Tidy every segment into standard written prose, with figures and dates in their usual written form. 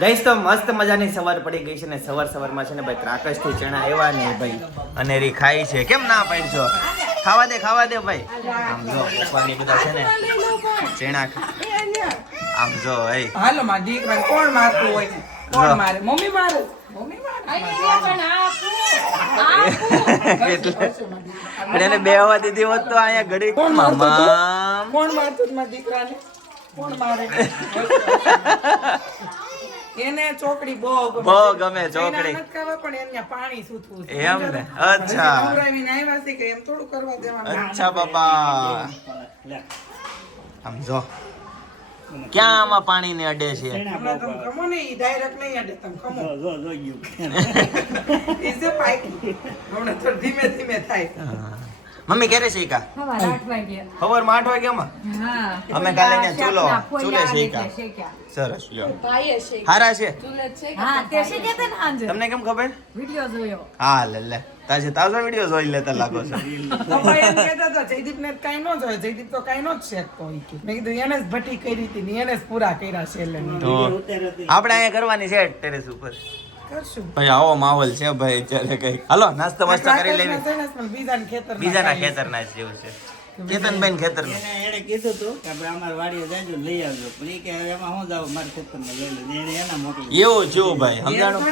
Guys તો મસ્ત મજાની સવાર પડી ગઈ છે ને સવારમાં છે ને ભાઈ ત્રાકસથી ચણા આવ્યા ને ભાઈ અને રી ખાઈ છે. કેમ ના પાડશો? ખાવા દે ભાઈ. આમ જો પપ્પાની બધા છે ને ચણા આમ જો એ હાલો માં દીકરા કોણ મારતું હોય? કોણ મારે? મમ્મી મારે. મમ્મી મારે એને બે હવા દીધી હોત તો અહીંયા ઘડી કોણ મારતું મારા દીકરાને? કોણ મારે? એને ચોકડી બહુ ગમે ચોકડી પણ એને પાણી સૂથવું છે એમ ને. અચ્છા આવ્યા છે કે એમ થોડું કરવા દેવાનું. અચ્છા બાબા આમ જો ક્યાં આમાં પાણી ને અડે છે. ખમો ને ઈ ડાયરેક્ટ નહીં અડે. તમે ખમો ઈસે પાઈ હમણાં તો ધીમે ધીમે થાય. મમ્મી ક્યારે શીખા? સવારમાં 8 વાગ્યામાં. અમે કાલે ત્યાં ચૂલે શીખા. સરસ લ્યો. હારા છે. તમને કેમ ખબર? વિડિયો જોયો. હા લે તાજો વિડિયો જોઈ લેતા લાગો છો. પપ્પા એમ કહેતા હતા જયદીપ ને કઈ નો જોયો. જયદીપ તો કઈ નો જ શેકતો હોય કે મેં કીધું એને જ ભઠ્ઠી કરી હતી ને એને જ પૂરા કર્યા છે. તો આપણે અહીંયા કરવાની છે ટેરેસ ઉપર. કરશું ભાઈ આવો માહોલ છે ભાઈ અત્યારે કઈ. હાલો નાસ્તો મસ્તો કરી લેવી. બીજાના ખેતરના જ જેવું છે. કેતનભાઈ ખેતરનું એને કીધું હતું કે આપણે અમાર વાડીએ જાજો લઈ આવજો પણ ઈ કે એમાં હું જાવ મારા ખેતરમાં લઈ લે એને એના મોકલી એવું છું ભાઈ સમજાણું.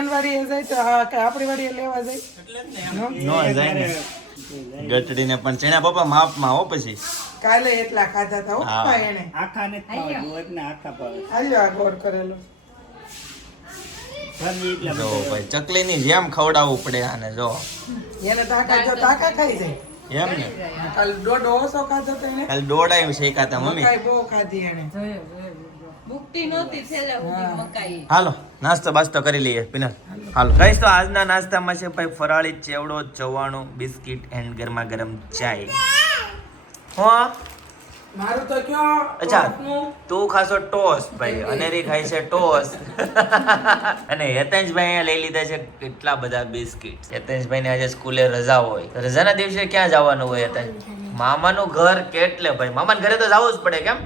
એનવાડી જાય તો આપણી વાડીએ લેવા જાય એટલે જ નો જાય ને ગટડીને પણ ચણા પપ્પા માપમાં હો પછી કાલે એટલા ખાધા હતા પપ્પા એને આખા ને ખાવા એટલે આખા પાવે હાલ્યો આ ગોળ કરેલો. જો ભાઈ ચકલીની જેમ ખવડાવવું પડે આને. જો એને તાકા ખાઈ જાય એમ ને. કાલ દોડો ઓછો ખાધો તો એને કાલ દોડાયું શેકાતા મમ્મી. મકાઈ બહુ ખાધી એને. મુક્તિ નહોતી છેલ્લે સુધી મકાઈ. હાલો નાસ્તો બાસ્તો કરી લઈએ પિનલ. હાલો ગાઈસ તો આજના નાસ્તામાં છે ભાઈ ફરાળી ચેવડો, ચવાણું, બિસ્કિટ એન્ડ ગરમા ગરમ ચાય. મારું તો કયો અચ્છા તું ખાશો ટોસ્ટ ભાઈ અને રી ખાય છે ટોસ્ટ અને હેતેશભાઈ અહીંયા લઈ લીધા છે કેટલા બધા બિસ્કિટ. હેતેશભાઈ ને આજે સ્કૂલે રજા હોય. રજાના દિવસે ક્યાં જવાનું હોય હેતેશ? મામાનું ઘર કેટલે ભાઈ. મામાના ઘરે તો જવું જ પડે કેમ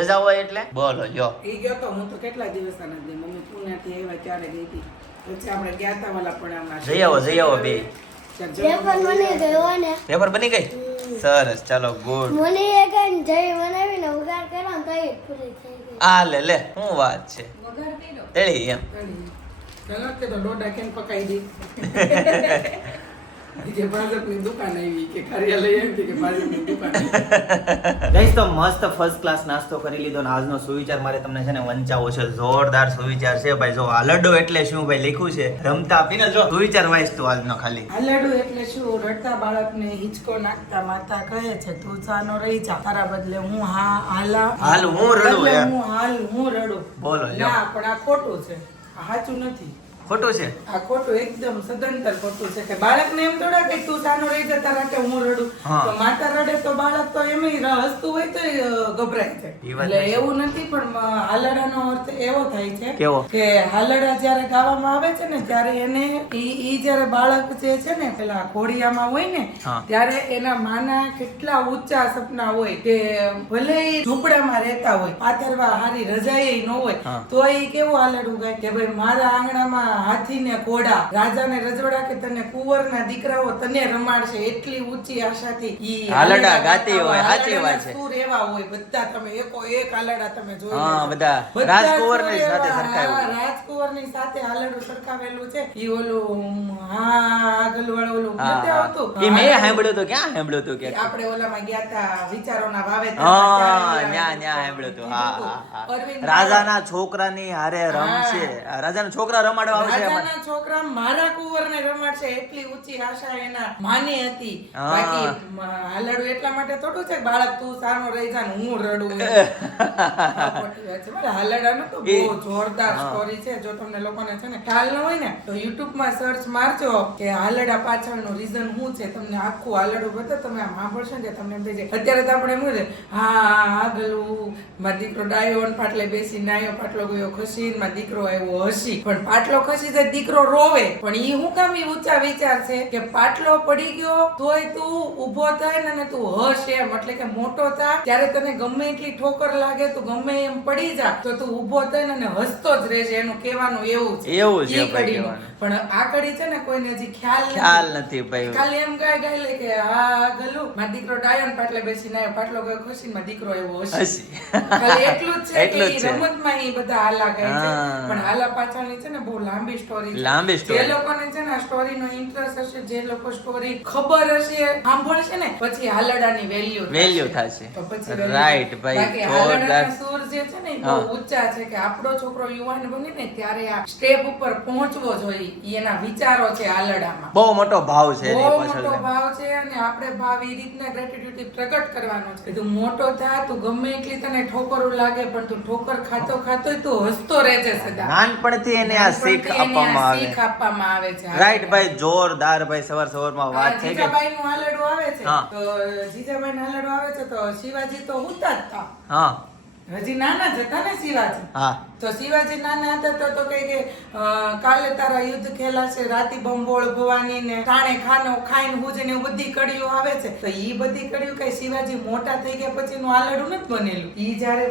રજા હોય એટલે. બોલો જો ઈ ગયો તો હું તો કેટલા દિવસ નથી. મમ્મી પુણેથી આવ્યા ત્યારે ગઈ હતી. પછી આપણે ગયા તા વાલા પણ હમણાં જઈ આવો બે. પેપર મને ગયો ને. પેપર બની ગઈ? સરસ ચાલો ગુડ. મને એક જઈ બનાવીને ઉગાર કર્યો તો એ પૂરી થઈ ગઈ. આ લે શું વાત છે. તેડી એમ ચાલો કે તો ડોડા કેમ પકાઈ દી. જે ભાજપની દુકાન આવી કે કાર્યાલય એમ કે ભાજપની દુકાન. ગાઈસ તો મસ્ત ફર્સ્ટ ક્લાસ નાસ્તો કરી લીધો ને આજનો સુવિચાર મારે તમને છે ને વંચાવો છે. જોરદાર સુવિચાર છે ભાઈ. જો આલડો એટલે શું ભાઈ લખ્યું છે રમતા પીને. જો સુવિચાર વાઈસ તો આજનો ખાલી. આલડું એટલે શું? રડતા બાળકને હિંચકો નાખતા માતા કહે છે તું સાનો રહી જા તારા બદલે હું હાલ હું રડું એમ. હું રડું. બોલો લ્યો. ના પણ આ ખોટું છે. આ સાચું નથી. ખોટું છે આ ખોટું એકદમ સદંતર ખોટું છે કે બાળકને એમ થોડા કે તું સાનો રહી જતા રાખે હું રડું. તો માતા રડે તો બાળક તો એમ હસતું હોય તો ગભરાય છે. એટલે એવું નથી પણ હાલડાનો અર્થ એવો થાય છે કે હાલડા જયારે ગાવામાં આવે છે ને ત્યારે એને ઈ જયારે બાળક જે છે ને પેલા ઘોડિયામાં હોય ને ત્યારે એના માના કેટલા ઊંચા સપના હોય કે ભલે ઈ ઝૂંપડામાં રહેતા હોય પાથરવા હારી રજાઈ ન હોય તો ઈ કેવું હાલડું ગાય કે ભાઈ મારા આંગણામાં હાથી ને ઘોડા રાજા ને રજવાડા કે તને કુંવરના દીકરાઓ તને રમાડશે એટલી ઊંચી આશાથી ઈ હાલડા ગાતી હોય. સાચી વાત છે. શું રેવા હોય બધા તમે એકો એક હાલડા તમે જોઈ હા બધા રાજકુંવરની સાથે સરખાવ્યું. રાજકુંવરની સાથે હાલડું સરખાવેલું છે. ઈ ઓલું આગળ વાળું ઓલું નથી આવતું. ઈ મેં સાંભળ્યું તો ક્યાં સાંભળ્યું તો કે આપણે ઓલામાં ગયા તા વિચારોના વાવેતર. ન્યા સાંભળ્યું તો. હા રાજાના છોકરાની હારે રમશે. રાજાના છોકરા રમાડવા રાજાના છોકરા મારા કુંવરને રમાડશે એટલી ઊંચી આશા એના માની હતી. બાકી હાલડું એટલા માટે થોડું છે બાળક તું સાનો રહી જા ને હું રડું. હાલડાનો તો બહુ જોરદાર સ્ટોરી છે. જો તમને લોકોને છે ને ખ્યાલ ન હોય ને તો YouTube માં સર્ચ મારજો કે હાલડા પાછળનું રીઝન શું છે. તમને આખું હાલડું બતા તમે આમ સાંભળશો ને તમને એમ થઈ જાય. અત્યારે તો આપણે શું છે હા ગલું મારો દીકરો ડાયો પાટલે બેસી નાયો પાટલો ગયો ખસી મારો દીકરો આવ્યો હસી પણ પાટલો પછી જે દીકરો રોવે પણ ઈ હું કામ ઈ ઊંચા વિચાર છે કે પાટલો પડી ગયો તોય તું ઊભો થાય ને તું હસ એમ, એટલે કે મોટો થા ત્યારે તને ગમે એટલી ઠોકર લાગે તું ગમે એમ પડી જા તો તું ઊભો થઈને ને હસતો જ રહેજે, એનું કહેવાનું એવું છે. એવું છે ઈ ભાઈ કડીનું. કહેવાનું. પણ આ કડી છે ને કોઈને હજી ખ્યાલ ખ્યાલ નથી ભાઈ. ખાલી એમ ગાય લે કે હા ગલું મારો દીકરો ડાયો ને પાટલે બેસીને આવ્યો, પાટલો ગયો ખુશી મારો દીકરો એવો હશે. હસી. ખાલી એટલું જ છે એટલું કે જ ઈ છે. રમતમાં ઈ બધા હાલા ગાય છે. હા. પણ હાલા પાછળની છે ને બહુ લાંબી સ્ટોરી છે. લાંબી story. જે લોકોને છે ને આ સ્ટોરીનો ઇન્ટરેસ્ટ હશે, જે લોકો સ્ટોરી ખબર હશે, સાંભળશે ને પછી હાલડાની વેલ્યુ વેલ્યુ થશે. તો પછી value રાઈટ થશે. ભાઈ, બાકી જોરદાર. હાલડાના સૂર જે છે ને ઈ બહુ હા. ઊંચા છે કે આપણો છોકરો યુવાન બને ને ત્યારે આ સ્ટેપ ઉપર પહોંચવો જોઈએ. ઈ એના વિચારો છે હાલડામાં. બહુ મોટો ભાવ છે એની બહુ પાછળ. મોટો ભાવ છે અને આપણે ભાવ એ રીતના ગ્રેટિટ્યુડ પ્રગટ કરવાનો છે. તું મોટો થા, તું ગમે એટલી તને ઠોકરો લાગે પણ તું ઠોકર ખાતો ખાતો તું હસતો રહેજે સદા. નાનપણથી એને આ શીખ નાનપણથી એને આ આપવામાં શીખ આવે. આપવામાં આવે છે. રાઈટ ભાઈ, જોરદાર ભાઈ. સવારમાં વાત છે કે જીજાબાઈનું હાલરડું આવે છે હા. તો જીજાબાઈનું હાલરડું આવે છે તો શિવાજી તો હુતા જ હતા. હા હજી નાના જ હતા ને શિવાજી. હા તો શિવાજી નાના હતા તો કહે કે કાલે તારા યુદ્ધ ખેલા છે, રાતી બંબોળ ભવાની ને ટાણે ખાનો ખાઈને હુજે ને એવું બધી કડીઓ આવે છે. તો ઈ બધી કડીઓ કઈ શિવાજી મોટા થઈ ગયા પછીનું હાલરડું નથી બનેલું. ઈ જ્યારે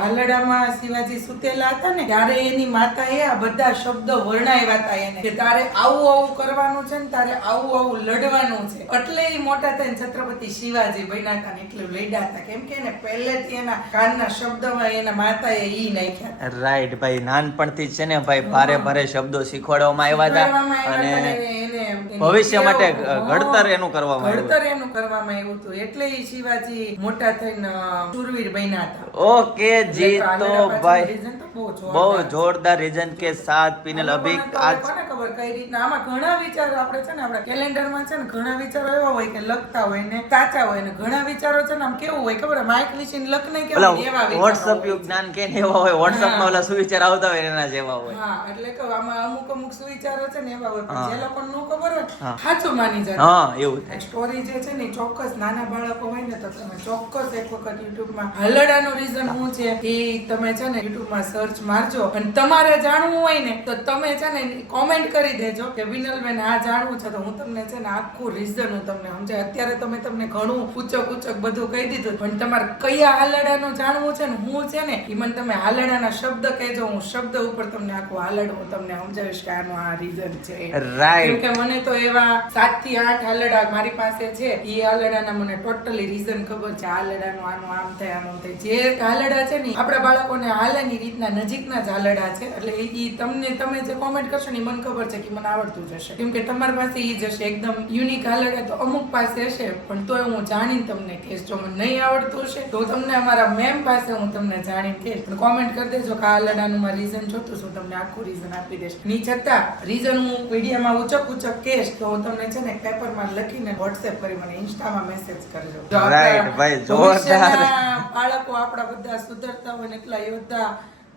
હાલડામાં શિવાજી સુતેલા હતા ને ત્યારે એની માતાએ આ બધા શબ્દો વર્ણાવ્યા હતા એને કે તારે આવું આવું કરવાનું છે ને તારે આવું આવું લડવાનું છે. એટલે ઈ મોટા થઈને છત્રપતિ શિવાજી બન્યા હતા ને એટલું લડ્યા હતા. કેમ કે એને પહેલેથી એના કાનના શબ્દમાં એના માતાએ ઈ નાખ્યા. રાઈટ ભાઈ, નાનપણથી જ છે ને ભાઈ ભારે ભારે શબ્દો શીખવાડવામાં આવ્યા હતા અને ભવિષ્ય માટે ઘડતર એનું કરવામાં આવ્યું. ઘડતર એનું કરવામાં આવ્યું હતું. એટલે ઈ શિવાજી મોટા થઈને શૂરવીર બન્યા હતા. ઓકે જી, તો ભાઈ reason તો બહુ જોરદાર બહુ જોરદાર રીઝન કે સાથ પીને અભી આજ કોને ખબર કઈ રીતના આમાં ઘણા વિચારો આપણે છે ને આપણા કેલેન્ડરમાં છે ને ઘણા વિચારો એવા હોય કે લખતા હોય ને સાચા હોય ને ઘણા વિચારો છે ને આમ કેવું હોય ખબર માઇક વિશે લખ નહીં કેવું ઓલા એવા વિચારો વોટ્સઅપ હોય યુગ છે. જ્ઞાન કે ને એવા હોય, વોટ્સઅપ માં ઓલા સુવિચાર આવતા હોય એના જેવા હોય. હા એટલે કે આમાં અમુક સુવિચારો છે ને એવા હોય હા. પણ જે લોકોને ન ખબર હોય હા. સાચું માની જાય. હા એવું થાય. સ્ટોરી જે છે ને ઈ ચોક્કસ નાના બાળકો હોય ને તો તમે ચોક્કસ એક વખત યુટ્યુબમાં હલડાનું રીઝન શું છે એ તમે છે ને યુટ્યુબમાં સર્ચ મારજો અને તમારે જાણવું હોય ને તો તમે છે ને કોમેન્ટ કરી દેજો કે વિનલબેન આ જાણવું છે તો હું તમને છે ને આખું રીઝન હું તમને સમજાય. અત્યારે તમને ઘણું પૂચક બધું કહી દીધું પણ તમારે કયા હાલડાનું જાણવું છે ને હું છે ને ઈ મને તમે હાલડાના શબ્દ કહેજો, હું શબ્દ ઉપર તમને આખું હાલડું હું તમને સમજાવીશ કે આનું આ રીઝન છે. રાઈટ. કેમ કે મને તો એવા 7 થી 8 હાલડા મારી પાસે છે. ઈ હાલડાના મને ટોટલી રીઝન ખબર છે. હાલડાનું આનું આમ થાય આમ થાય. જે હાલડા છે ને આપણા બાળકોને હાલની રીતના નજીકના જ હાલડા છે. એટલે ઈ તમે જે કોમેન્ટ કરશો ને ઈ મને ખબર છે કે મને આવડતું જ હશે. કેમ કે તમારી પાસે ઈ જ હશે એકદમ યુનિક હાલડા તો અમુક પાસે હશે પણ તોય હું જાણીને તમને કહીશ. જો મને નહીં આવડતું હશે તો તમને અમારા મેમ પાસે હું તમને જાણીને કહીશ. પણ કોમેન્ટ કરી દેજો કે આ હાલડાનું મારે રીઝન જોતું છું, તમને આખું રીઝન આપી દઈશ. ની છતાં રીઝન હું વિડીયોમાં ઊંચક કહીશ તો હું તમને છે ને પેપરમાં લખીને WhatsApp કરી મને ઇન્સ્ટામાં મેસેજ કરજો. જો આપણા Right, ભાઈ, જોરદાર. ભવિષ્યના બાળકો આપણા બધા સુધરતા હોય ને એટલા યોદ્ધા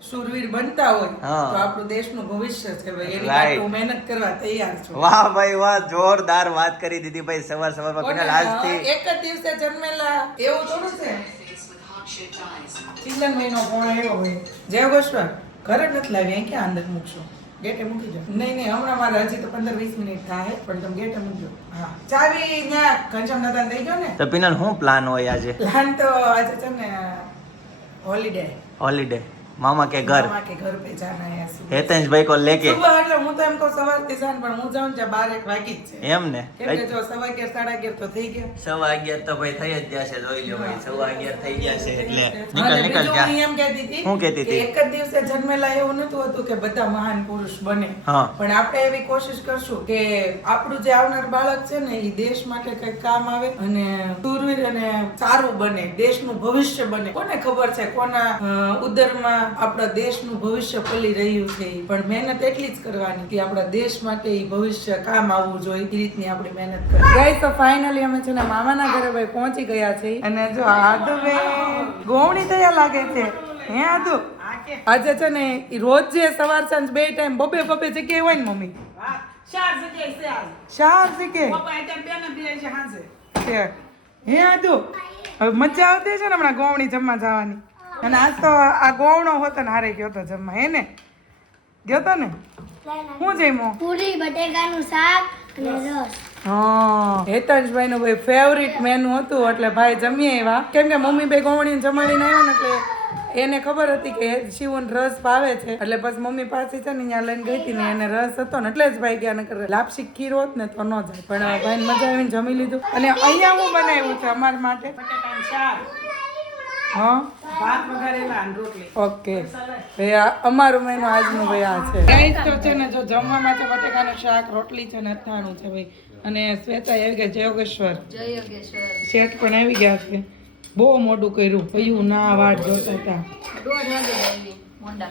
શૂરવીર બનતા હોય હા. તો આપણું દેશનું ભવિષ્ય છે ભાઈ. એની Right. માટે હું મહેનત કરવા તૈયાર છું. વાહ ભાઈ વાહ, જોરદાર વાત કરી દીધી ભાઈ સવારમાં કોને, પીનલ આજથી. એક જ દિવસે જન્મેલા એવું થોડું છે. સિઝન મહિનો કોણ એવો હોય જય ગોસ્વા ઘરે નથી લાવી અહીં ક્યાં અંદર મૂકશો? ગેટે મૂકી દો. નહીં હમણાં મારે હજી તો 15-20 મિનિટ થાય પણ તમે ગેટે મૂકજો. હા ચાવી ત્યાં ઘનશ્યામ દાદા દઈ ગયો ને. તો પીનલ શું પ્લાન હોય આજે? પ્લાન તો આજે છે ને હોલિડે હોલિડે मामा के घर मामा के घर पे जाना है सुबह। हेतंश भाई को लेके सुबह એટલે હું તો એમ કહું સવારથી સાંજ પણ હું જાઉં ત્યાં 12-1 વાગી જ છે. એમ ને કેમ કે જો 11:30-11:30 તો થઈ ગયા. 11:15 તો ભાઈ થઈ જ ગયા છે, જોઈ લો ભાઈ 11:15 થઈ ગયા છે એટલે અને નીકળ બીજું જા. હું એમ કહેતી હતી શું કહેતી હતી? કે એક જ દિવસે જન્મેલા એવું નતું હતું કે બધા મહાન પુરુષ બને. હા. પણ આપણે એવી કોશિશ કરશું કે આપણું જે આવનાર બાળક છે ને એ દેશ માટે કંઈક કામ આવે અને શૂરવીર અને સારું બને, દેશનું ભવિષ્ય બને. કોને ખબર છે કોના ઉદરમાં આપણા દેશનું ભવિષ્ય પલી રહ્યું છે, પણ મહેનત એટલી જ કરવાની કે આપણા દેશ માટે એ ભવિષ્ય કામ આવવું જોઈએ એ રીતની આપણી મહેનત કરવી. ગાઈસ તો ફાઇનલી અમે છે ને મામાના ઘરે ભાઈ પહોંચી ગયા છે અને જો આદુ બે ગોવણી તૈયાર લાગે છે. હે આદુ આજે છે ને ઈ રોજ જે સવાર સાંજ બે ટાઈમ બબે જગ્યાએ હોય ને મમ્મી? ચાર જગ્યાએ છે. હે આદુ હવે મજા આવતી છે ને હમણાં ગોવણી જમવા જવાની. અને આજ તો આ ગોવણો હોતો ને હારે ગયો તો જમવા હે ને ગયો તો ને શું જમ્યો? પૂરી બટેકાનું શાક અને રસ. હા, હેતંશભાઈ નું ભાઈ ફેવરિટ મેનુ હતું એટલે ભાઈ જમીએ એવા. કેમ કે મમ્મી બે ગોવણીને જમાડીને આવ્યા ને એટલે એને ખબર હતી કે શિવન રસ ભાવે છે એટલે બસ મમ્મી પાસે છે ને ત્યાં લઈને ગઈ હતી ને એને રસ હતો ને એટલે જ ભાઈ ગયા નકર લાપસી ખીર હોત ને તો ન જાય. પણ ભાઈને મજા આવીને જમી લીધું. અને અહીંયા હું બનાવ્યું છે અમારા માટે બટેકાનું શાક. હા, ભાત વઘારેલા અને રોટલી. ઓકે ભાઈ આ અમારું મેનુ આજનું ભાઈ આ છે. ગાઈસ તો છે ને જો જમવામાં છે બટેકાનું શાક, રોટલી છે ને અથાણું છે ભાઈ. અને શ્વેતા આવી ગયા જય યોગેશ્વર. જય યોગેશ્વર. શેઠ પણ આવી ગયા છે. બહુ મોટું કર્યું પયું ના વાટ જોતા હતા. 1:30 વાગે આવી મોંડા.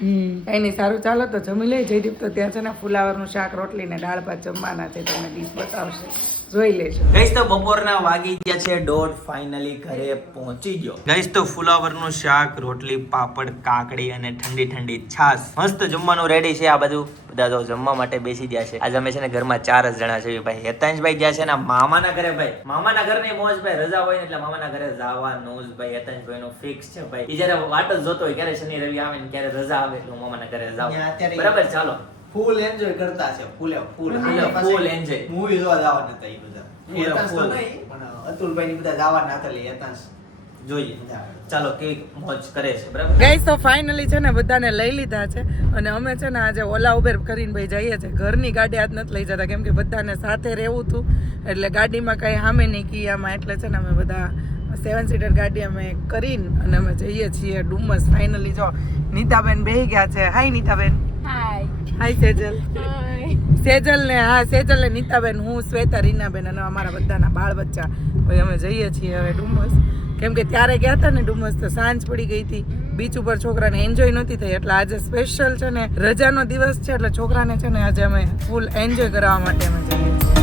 કઈ નહીં, સારું ચાલો તો જમી લઈ. જયદીપ તો ત્યાં છે ને ફુલાવરનું શાક રોટલી ને દાળ ભાત જમવાના છે, તમને ડીશ બતાવશે, જોઈ લેજો. ગઈસ તો બપોરના વાગી ગયા છે 1:30, ફાઇનલી ઘરે પહોંચી ગયો. ગઈસ તો ફુલાવરનું શાક, રોટલી, પાપડ, કાકડી અને ઠંડી ઠંડી છાશ. મસ્ત જમવાનું રેડી છે. આ બધું બધા તો જમવા માટે બેસી ગયા છે. આજે અમે છે ને ઘરમાં 4 જ જણા છે ભાઈ. હેતાંશભાઈ ગયા છે ને મામાના ઘરે ભાઈ. મામાના ઘરની મોજ ભાઈ, રજા હોય ને એટલે મામાના ઘરે જવાનું જ ભાઈ. હેતાંશભાઈ નું ફિક્સ છે ભાઈ. ઈ જયારે વાટ જ જોતો હોય ક્યારે શનિ રવિ આવે ને ક્યારે રજા આવે એટલે હું મામાના ઘરે જાઉં. બરાબર, ચાલો ફૂલ એન્જોય કરતા છે. Full enjoy. મૂવી જોવા જવાના હતા એ બધા. હેતાંશ તો નહીં, પણ અતુલભાઈ ની બધા જવાના હતા એટલે હેતાંશ જોઈએ. ચાલો કેક મોજ કરે છે. બરાબર ગાઈસ તો ફાઇનલી છે ને બધાને લઈ લીધા છે અને અમે છે ને આજે ઓલા ઉબેર કરીને ભાઈ જઈએ છીએ. ઘરની ગાડી આજ નથી લઈ જતા કેમ કે બધાને સાથે રહેવું હતું એટલે ગાડીમાં કઈ હામે નહીં કિયામાં એટલે છે ને અમે બધા 7 સીટર ગાડી અમે કરીને અને અમે જઈએ છીએ ડુમસ. ફાઇનલી જો નીતાબેન બેહી ગયા છે. હાય નીતાબેન. હાય. હાય સેજલ. સેજલ ને હા, સેજલ ને નીતાબેન, હું શ્વેતા, રીનાબેન અને અમારા બધાના બાળ બચ્ચા ભાઈ અમે જઈએ છીએ હવે ડુમસ. કેમ કે ત્યારે ગયા હતા ને ડુમસ તો સાંજ પડી ગઈ હતી, બીચ ઉપર છોકરાને એન્જોય નહોતી થઈ એટલે આજે સ્પેશિયલ છે ને રજાનો દિવસ છે એટલે છોકરાને છે ને આજે અમે ફૂલ એન્જોય કરવા માટે અમે જઈએ છીએ.